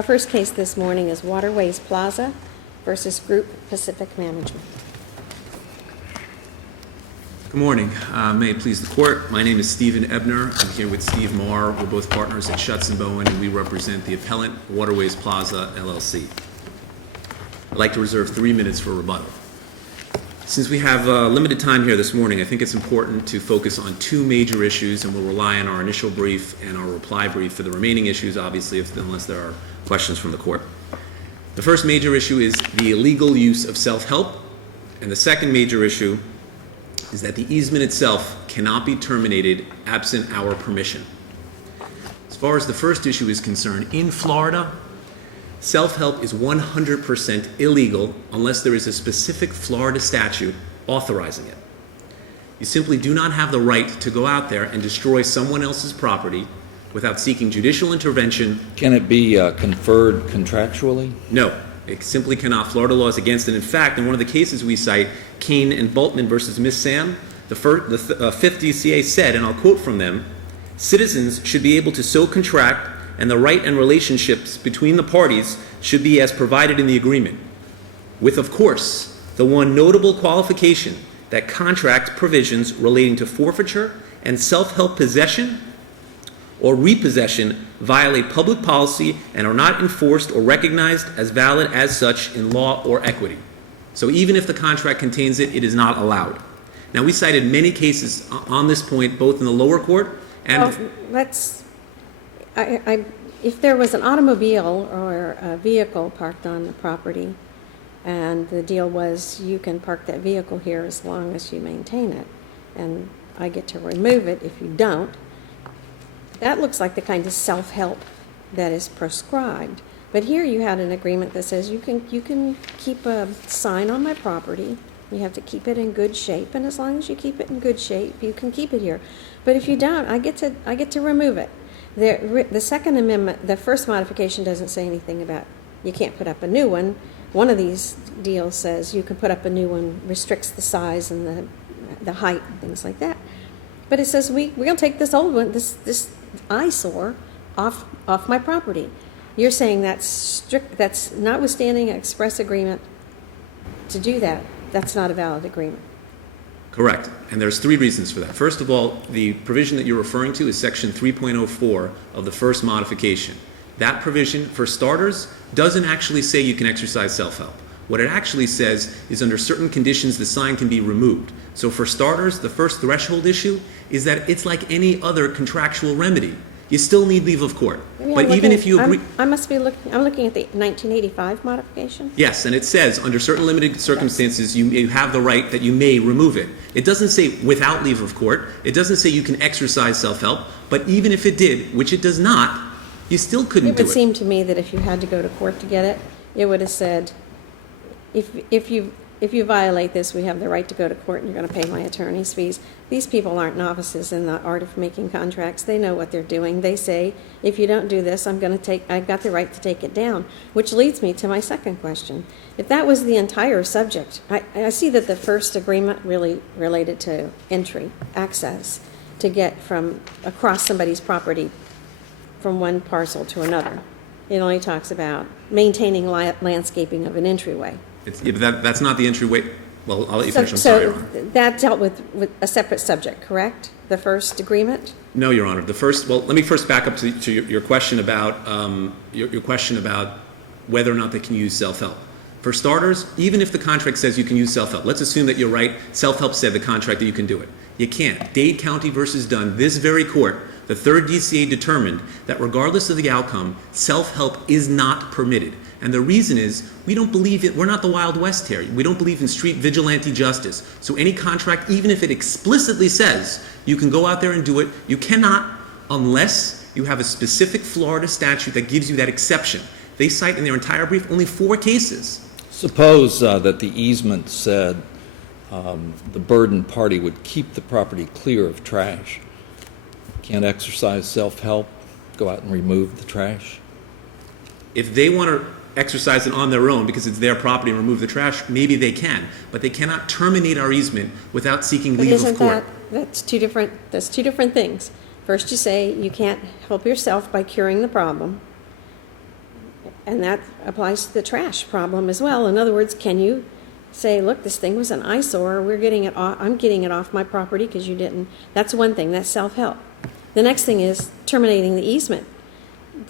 Our first case this morning is Waterways Plaza versus Groupe Pacific Management. Good morning. May it please the court. My name is Stephen Ebner. I'm here with Steve Marr. We're both partners at Schutz & Bowen, and we represent the Appellant, Waterways Plaza, LLC. I'd like to reserve 3 minutes for rebuttal. Since we have limited time here this morning, I think it's important to focus on two major issues, and we'll rely on our initial brief and our reply brief for the remaining issues, obviously, unless there are questions from the court. The first major issue is the illegal use of self-help, and the second major issue is that the easement itself cannot be terminated absent our permission. As far as the first issue is concerned, in Florida, self-help is 100% illegal unless there is a specific Florida statute authorizing it. You simply do not have the right to go out there and destroy someone else's property without seeking judicial intervention. Can it be conferred contractually? No, it simply cannot. Florida law is against it. In fact, in one of the cases we cite, Kane and Bultman versus Miss Sam, the fifth DCA said, and I'll quote from them, "Citizens should be able to so contract, and the right and relationships between the parties should be as provided in the agreement, with, of course, the one notable qualification that contract provisions relating to forfeiture and self-help possession or repossession violate public policy and are not enforced or recognized as valid as such in law or equity." So even if the contract contains it, it is not allowed. Now, we cited many cases on this point, both in the lower court and... If there was an automobile or a vehicle parked on the property, and the deal was you can park that vehicle here as long as you maintain it, and I get to remove it if you don't, that looks like the kind of self-help that is prescribed. But here you had an agreement that says you can keep a sign on my property. You have to keep it in good shape, and as long as you keep it in good shape, you can keep it here. But if you don't, I get to remove it. The Second Amendment, the first modification doesn't say anything about you can't put up a new one. One of these deals says you can put up a new one, restricts the size and the height and things like that. But it says we're going to take this old one, this eyesore, off my property. You're saying that's strict. That's notwithstanding an express agreement to do that. That's not a valid agreement. Correct. And there's three reasons for that. First of all, the provision that you're referring to is Section 3.04 of the first modification. That provision, for starters, doesn't actually say you can exercise self-help. What it actually says is under certain conditions the sign can be removed. So for starters, the first threshold issue is that it's like any other contractual remedy. You still need leave of court. But even if you agree... I'm looking at the 1985 modification. Yes, and it says under certain limited circumstances you have the right that you may remove it. It doesn't say without leave of court. It doesn't say you can exercise self-help. But even if it did, which it does not, you still couldn't do it. It would seem to me that if you had to go to court to get it, it would have said, if you violate this, we have the right to go to court and you're going to pay my attorney's fees. These people aren't novices in the art of making contracts. They know what they're doing. They say, if you don't do this, I've got the right to take it down, which leads me to my second question. If that was the entire subject, I see that the first agreement really related to entry, access, to get from across somebody's property from one parcel to another. It only talks about maintaining landscaping of an entryway. That's not the entryway. Well, I'll let you finish. I'm sorry, Your Honor. That dealt with a separate subject, correct? The first agreement? No, Your Honor. Let me first back up to your question about your question about whether or not they can use self-help. For starters, even if the contract says you can use self-help, let's assume that you're right. Self-help said the contract that you can do it. You can't. Dade County versus Dunn, this very court, the third DCA determined that regardless of the outcome, self-help is not permitted. And the reason is we don't believe it. We're not the Wild West here. We don't believe in street vigilante justice. So any contract, even if it explicitly says you can go out there and do it, you cannot unless you have a specific Florida statute that gives you that exception. They cite in their entire brief only 4 cases. Suppose that the easement said the burdened party would keep the property clear of trash. Can't exercise self-help, go out and remove the trash? If they want to exercise it on their own because it's their property and remove the trash, maybe they can. But they cannot terminate our easement without seeking leave of court. That's two different things. First you say you can't help yourself by curing the problem. And that applies to the trash problem as well. In other words, can you say, look, this thing was an eyesore, we're getting it off, I'm getting it off my property because you didn't. That's one thing, that's self-help. The next thing is terminating the easement.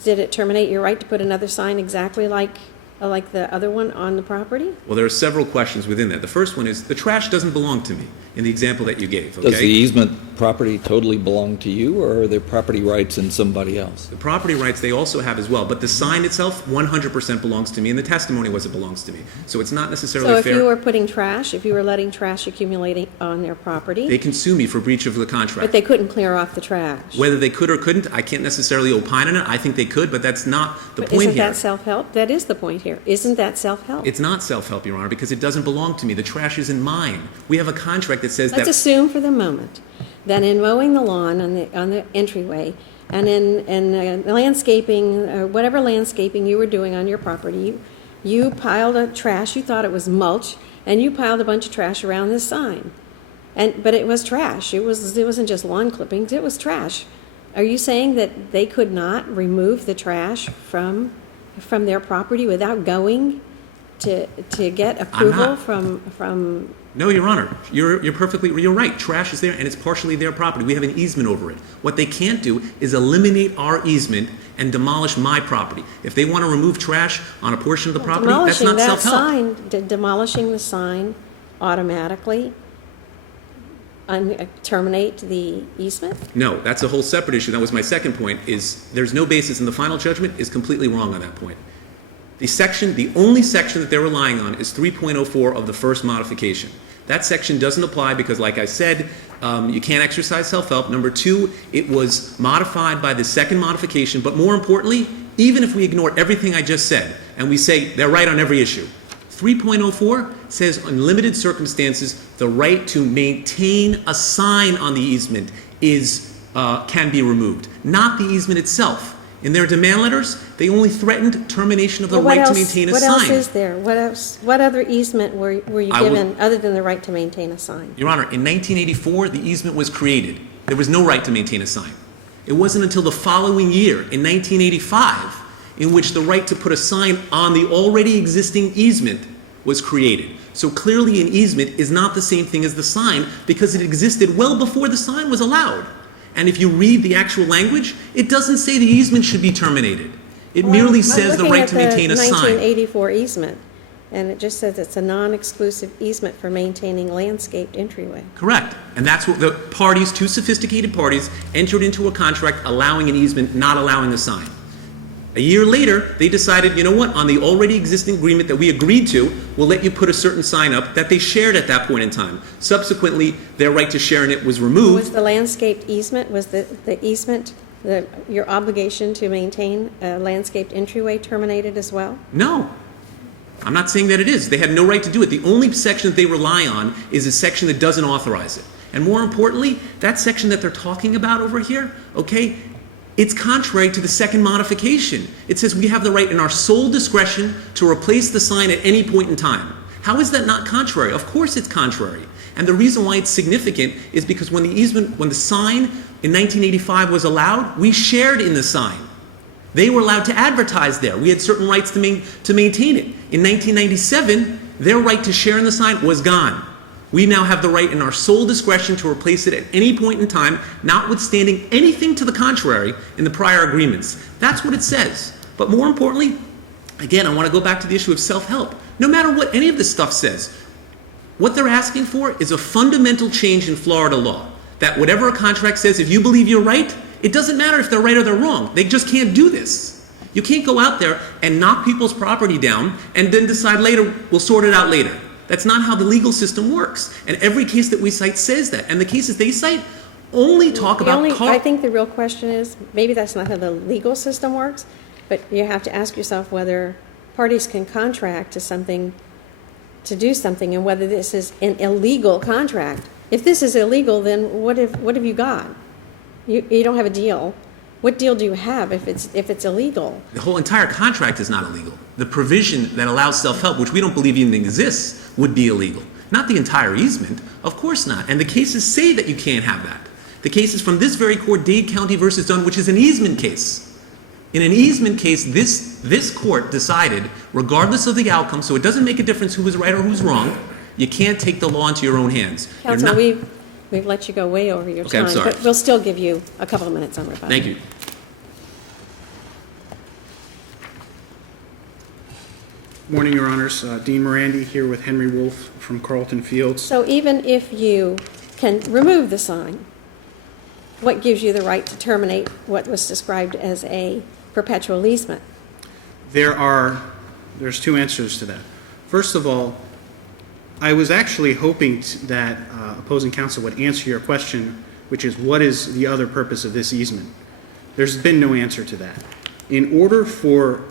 Did it terminate your right to put another sign exactly like the other one on the property? Well, there are several questions within that. The first one is, the trash doesn't belong to me, in the example that you gave, okay? Does the easement property totally belong to you, or are there property rights in somebody else? The property rights they also have as well, but the sign itself 100% belongs to me, and the testimony was it belongs to me. So it's not necessarily So fair. if you were putting trash, if you were letting trash accumulate on their property, They can sue me for breach of the contract. but they couldn't clear off the trash. Whether they could or couldn't, I can't necessarily opine on it. I think they could, but that's not the But point isn't here. that self-help? That is the point here. Isn't that self-help? It's not self-help, Your Honor, because it doesn't belong to me. The trash isn't mine. We have a contract that says Let's that. assume for the moment that in mowing the lawn on the entryway and in landscaping, or whatever landscaping you were doing on your property, you piled a trash, you thought it was mulch, and you piled a bunch of trash around this sign. But it was trash. It wasn't just lawn clippings, it was trash. Are you saying that they could not remove the trash from their property without going to get approval from No, Your Honor, you're right. Trash is there, and it's partially their property. We have an easement over it. What they can't do is eliminate our easement and demolish my property. If they want to remove trash on a portion of the property, that's not self-help. Demolishing the sign automatically terminate the easement? No, that's a whole separate issue. That was my second point, is there's no basis in the final judgment is completely wrong on that point. The only section that they're relying on is 3.04 of the first modification. That section doesn't apply because, like I said, you can't exercise self-help. Number two, it was modified by the second modification, but more importantly, even if we ignore everything I just said, and we say they're right on every issue, 3.04 says in limited circumstances, the right to maintain a sign on the easement can be removed, not the easement itself. In their demand letters, they only threatened termination of the right to maintain a sign. What else is there? What other easement were you given other than the right to maintain a sign? Your Honor, in 1984, the easement was created. There was no right to maintain a sign. It wasn't until the following year, in 1985, in which the right to put a sign on the already existing easement was created. So clearly an easement is not the same thing as the sign because it existed well before the sign was allowed. And if you read the actual language, it doesn't say the easement should be terminated. It merely says the right to maintain a sign. I'm looking at the 1984 easement, and it just says it's a non-exclusive easement for maintaining landscaped entryway. Correct. And that's what the parties, two sophisticated parties, entered into a contract allowing an easement, not allowing a sign. A year later, they decided, you know what, on the already existing agreement that we agreed to, we'll let you put a certain sign up that they shared at that point in time. Subsequently, their right to share in it was removed. Was the landscaped easement, was the easement, your obligation to maintain a landscaped entryway terminated as well? No. I'm not saying that it is. They had no right to do it. The only section that they rely on is a section that doesn't authorize it. And more importantly, that section that they're talking about over here, okay, it's contrary to the second modification. It says we have the right in our sole discretion to replace the sign at any point in time. How is that not contrary? Of course it's contrary. And the reason why it's significant is because when the sign in 1985 was allowed, we shared in the sign. They were allowed to advertise there. We had certain rights to maintain it. In 1997, their right to share in the sign was gone. We now have the right in our sole discretion to replace it at any point in time, notwithstanding anything to the contrary in the prior agreements. That's what it says. But more importantly, again, I want to go back to the issue of self-help. No matter what any of this stuff says, what they're asking for is a fundamental change in Florida law. That whatever a contract says, if you believe you're right, it doesn't matter if they're right or they're wrong. They just can't do this. You can't go out there and knock people's property down and then decide later, we'll sort it out later. That's not how the legal system works. And every case that we cite says that. And the cases they cite only talk about I think the real question is, maybe that's not how the legal system works, but you have to ask yourself whether parties can contract to do something and whether this is an illegal contract. If this is illegal, then what have you got? You don't have a deal. What deal do you have if it's illegal? The whole entire contract is not illegal. The provision that allows self-help, which we don't believe even exists, would be illegal. Not the entire easement. Of course not. And the cases say that you can't have that. The cases from this very court, Dade County versus Dunn, which is an easement case. In an easement case, this court decided, regardless of the outcome, so it doesn't make a difference who was right or who's wrong, you can't take the law into your own hands. You're Counsel, not- we've let you go way over your Okay, I'm time. sorry. But we'll still give you a couple of minutes on rebuttal. Thank you. Morning, Your Honors. Dean Morandi here with Henry Wolf from Carlton Fields. So even if you can remove the sign, what gives you the right to terminate what was described as a perpetual easement? There's two answers to that. First of all, I was actually hoping that opposing counsel would answer your question, which is what is the other purpose of this easement? There's been no answer to that. In order for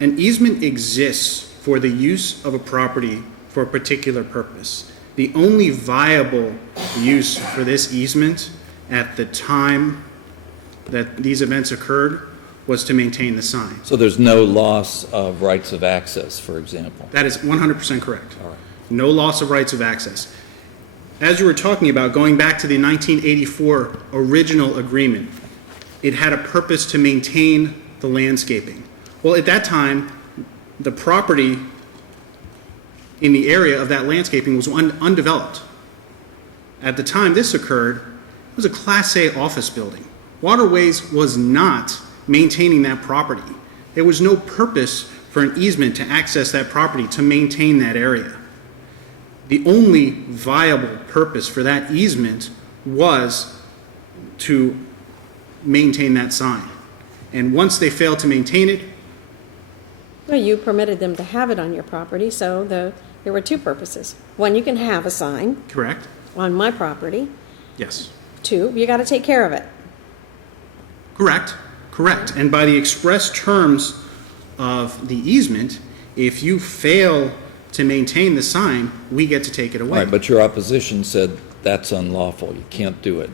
an easement exists for the use of a property for a particular purpose. The only viable use for this easement at the time that these events occurred was to maintain the sign. So there's no loss of rights of access, for example? That is 100% correct. All right. No loss of rights of access. As you were talking about, going back to the 1984 original agreement, it had a purpose to maintain the landscaping. Well, at that time, the property in the area of that landscaping was undeveloped. At the time this occurred, it was a Class A office building. Waterways was not maintaining that property. There was no purpose for an easement to access that property to maintain that area. The only viable purpose for that easement was to maintain that sign. And once they failed to maintain it, Well, you permitted them to have it on your property, so there were two purposes. One, you can have a sign correct? on my property. Yes. Two, you got to take care of it. Correct. And by the express terms of the easement, if you fail to maintain the sign, we get to take it away. Right, but your opposition said that's unlawful, you can't do it,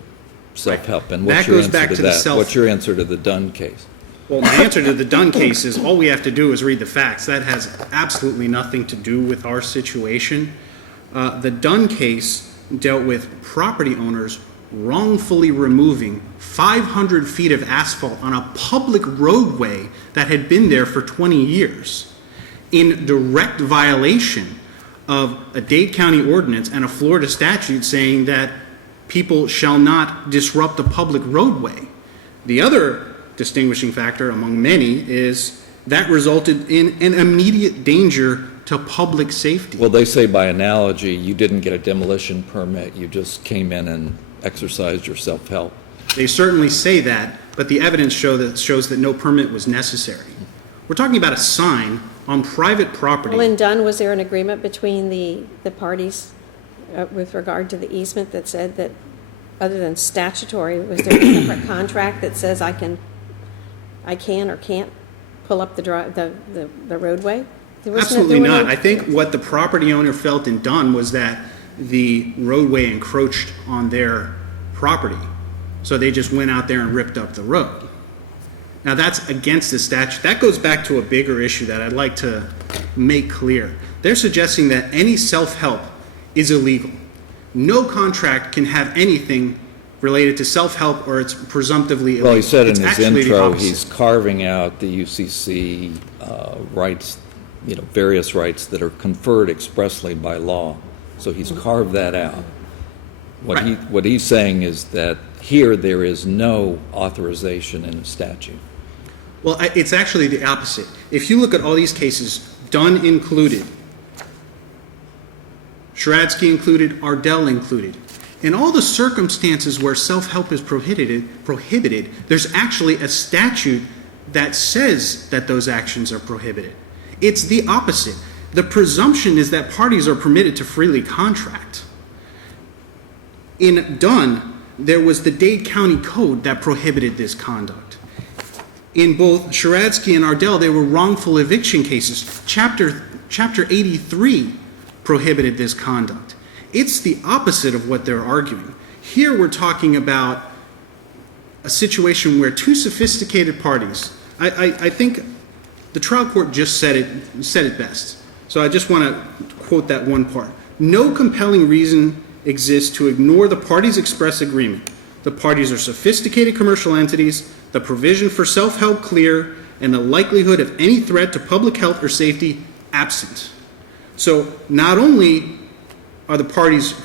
self-help. And That what's your goes answer back to to the that? What's your answer to the Dunn case? Well, the answer to the Dunn case is all we have to do is read the facts. That has absolutely nothing to do with our situation. The Dunn case dealt with property owners wrongfully removing 500 feet of asphalt on a public roadway that had been there for 20 years in direct violation of a Dade County ordinance and a Florida statute saying that people shall not disrupt a public roadway. The other distinguishing factor among many is that resulted in an immediate danger to public safety. Well, they say by analogy, you didn't get a demolition permit, you just came in and exercised your self-help. They certainly say that, but the evidence shows that no permit was necessary. We're talking about a sign on private property. Well, in Dunn, was there an agreement between the parties with regard to the easement that said that, other than statutory, was there a separate contract that says I can or can't pull up the roadway? Absolutely not. I think what the property owner felt in Dunn was that the roadway encroached on their property. So they just went out there and ripped up the road. Now that's against the statute. That goes back to a bigger issue that I'd like to make clear. They're suggesting that any self-help is illegal. No contract can have anything related to self-help or it's presumptively illegal. Well, he said in It's his actually the intro, opposite. he's carving out the UCC rights, various rights that are conferred expressly by law. So he's carved that out. Right. What he's saying is that here there is no authorization in the statute. Well, it's actually the opposite. If you look at all these cases, Dunn included, Sharadsky included, Ardell included. In all the circumstances where self-help is prohibited, there's actually a statute that says that those actions are prohibited. It's the opposite. The presumption is that parties are permitted to freely contract. In Dunn, there was the Dade County Code that prohibited this conduct. In both Sharadsky and Ardell, they were wrongful eviction cases. Chapter 83 prohibited this conduct. It's the opposite of what they're arguing. Here we're talking about a situation where two sophisticated parties, I think the trial court just said it best. So I just want to quote that one part. No compelling reason exists to ignore the parties' express agreement. The parties are sophisticated commercial entities, the provision for self-help clear, and the likelihood of any threat to public health or safety absent. So not only are the parties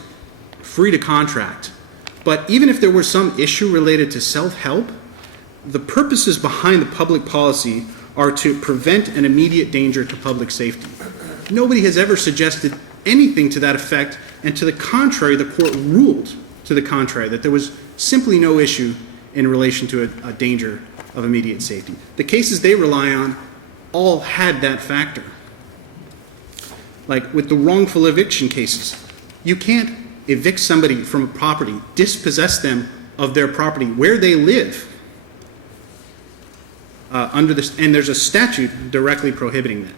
free to contract, but even if there were some issue related to self-help, the purposes behind the public policy are to prevent an immediate danger to public safety. Nobody has ever suggested anything to that effect, and to the contrary, the court ruled to the contrary, that there was simply no issue in relation to a danger of immediate safety. The cases they rely on all had that factor. Like with the wrongful eviction cases, you can't evict somebody from a property, dispossess them of their property where they live, under this, and there's a statute directly prohibiting that.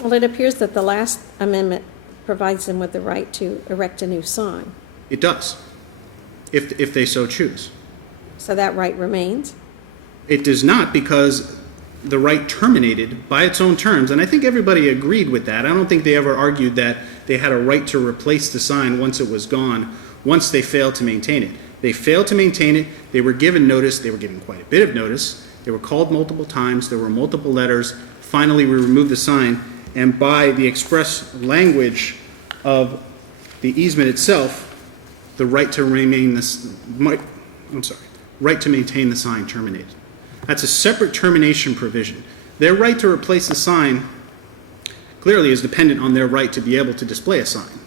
Well, it appears that the last amendment provides them with the right to erect a new sign. It does, if they so choose. So that right remains? It does not, because the right terminated by its own terms, and I think everybody agreed with that. I don't think they ever argued that they had a right to replace the sign once it was gone, once they failed to maintain it. They failed to maintain it, they were given notice, they were given quite a bit of notice, they were called multiple times, there were multiple letters, finally we removed the sign, and by the express language of the easement itself, the right to remain right to maintain the sign terminated. That's a separate termination provision. Their right to replace the sign clearly is dependent on their right to be able to display a sign.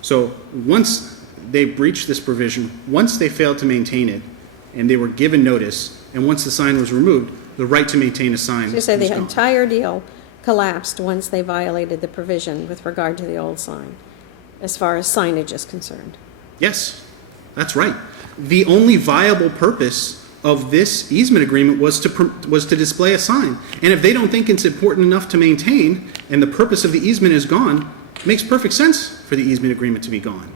So once they breached this provision, once they failed to maintain it, and they were given notice, and once the sign was removed, the right to maintain a sign So you say was the gone. entire deal collapsed once they violated the provision with regard to the old sign, as far as signage is concerned? Yes, that's right. The only viable purpose of this easement agreement was to display a sign. And if they don't think it's important enough to maintain, and the purpose of the easement is gone, it makes perfect sense for the easement agreement to be gone.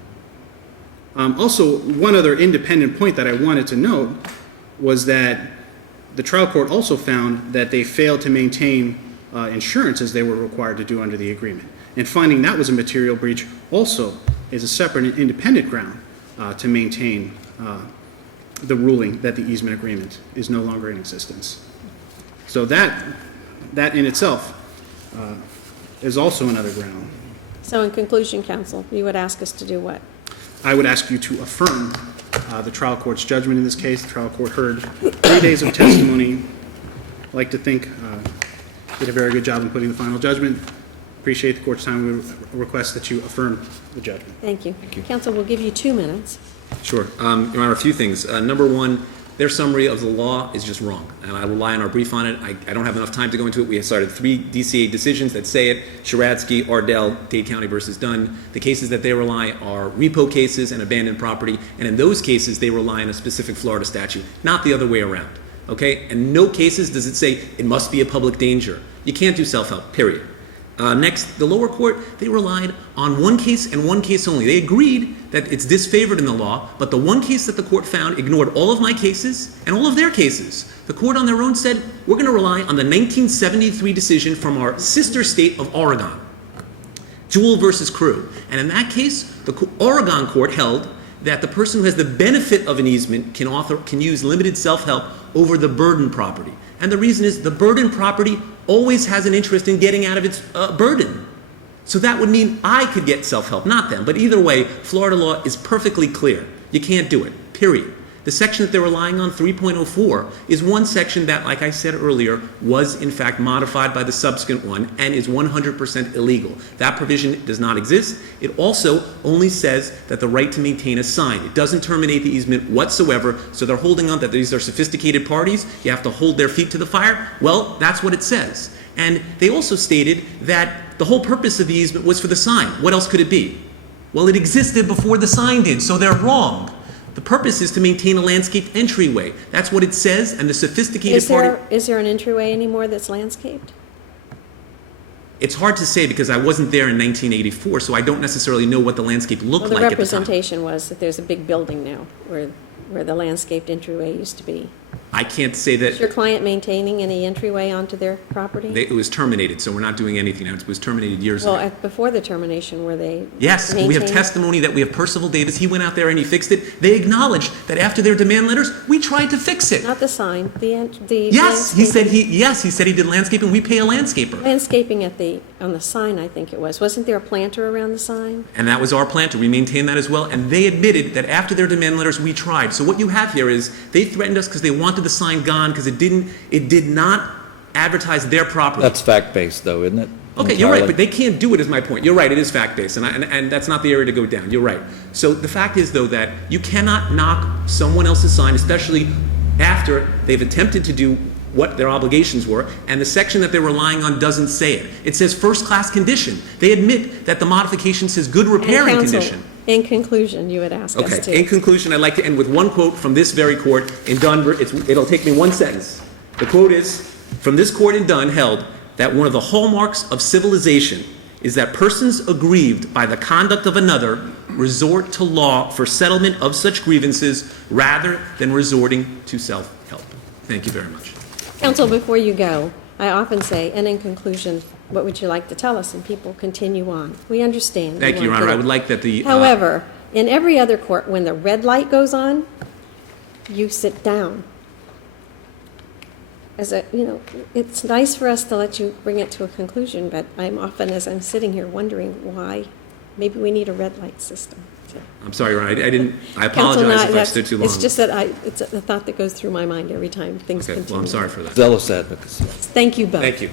Also, one other independent point that I wanted to note was that the trial court also found that they failed to maintain insurance as they were required to do under the agreement. And finding that was a material breach also is a separate and independent ground to maintain the ruling that the easement agreement is no longer in existence. So that in itself is also another ground. So in conclusion, counsel, you would ask us to do what? I would ask you to affirm the trial court's judgment in this case. The trial court heard 3 days of testimony. I'd like to think did a very good job in putting the final judgment. Appreciate the court's time. We request that you affirm the judgment. Thank you. Counsel, we'll give you 2 minutes. Sure. Your Honor, a few things. Number one, their summary of the law is just wrong, and I rely on our brief on it. I don't have enough time to go into it. We have cited 3 DCA decisions that say it: Sharadsky, Ardell, Dade County versus Dunn. The cases that they rely are repo cases and abandoned property, and in those cases they rely on a specific Florida statute, not the other way around. Okay? And no cases does it say it must be a public danger. You can't do self-help, period. Next, the lower court, they relied on one case and one case only. They agreed that it's disfavored in the law, but the one case that the court found ignored all of my cases and all of their cases. The court on their own said, we're going to rely on the 1973 decision from our sister state of Oregon, Jewell versus Crew. And in that case, the Oregon court held that the person who has the benefit of an easement can use limited self-help over the burden property. And the reason is the burden property always has an interest in getting out of its burden. So that would mean I could get self-help, not them. But either way, Florida law is perfectly clear. You can't do it, period. The section that they're relying on, 3.04, is one section that, like I said earlier, was in fact modified by the subsequent one and is 100% illegal. That provision does not exist. It also only says that the right to maintain a sign. It doesn't terminate the easement whatsoever, so they're holding on that these are sophisticated parties. You have to hold their feet to the fire. Well, that's what it says. And they also stated that the whole purpose of the easement was for the sign. What else could it be? Well, it existed before the sign did, so they're wrong. The purpose is to maintain a landscaped entryway. That's what it says, and the sophisticated party... Is there an entryway anymore that's landscaped? It's hard to say because I wasn't there in 1984, so I don't necessarily know what the landscape looked Well, the like at the time. representation was that there's a big building now where the landscaped entryway used to be. I can't say Is your that client maintaining any entryway onto their property? it was terminated, so we're not doing anything now. It was terminated years ago. Well, before the termination, were they Yes, we have maintaining- testimony that we have Percival Davis, he went out there and he fixed it. They acknowledged that after their demand letters, we tried to fix it. Not the sign, the Yes, he said landscaping. he did landscaping, we pay a landscaper. Landscaping on the sign, I think it was. Wasn't there a planter around the sign? And that was our planter, we maintained that as well, and they admitted that after their demand letters, we tried. So what you have here is, they threatened us because they wanted the sign gone, because it did not advertise their property. That's fact-based, though, isn't it? Okay, you're right, Entirely? but they can't do it, is my point. You're right, it is fact-based, and that's not the area to go down. You're right. So the fact is, though, that you cannot knock someone else's sign, especially after they've attempted to do what their obligations were, and the section that they're relying on doesn't say it. It says first-class condition. They admit that the modification says good repair and Counsel, condition. in conclusion, you would ask us to. Okay, in conclusion, I'd like to end with one quote from this very court in Dunn. It'll take me one sentence. The quote is, from this court in Dunn held that one of the hallmarks of civilization is that persons aggrieved by the conduct of another resort to law for settlement of such grievances rather than resorting to self-help. Thank you very much. Counsel, before you go, I often say, and in conclusion, what would you like to tell us? And people continue on. We understand. Thank you, Your Honor. I would like that the... However, in every other court, when the red light goes on, you sit down. It's nice for us to let you bring it to a conclusion, but I'm often, as I'm sitting here, wondering why. Maybe we need a red light system. So, I'm sorry, Your Honor. I Counsel, apologize if I stood too long. It's just that it's a thought that goes through my mind every time things Okay, continue. well, I'm sorry for that. Zealous advocacy. Thank you both. Thank you.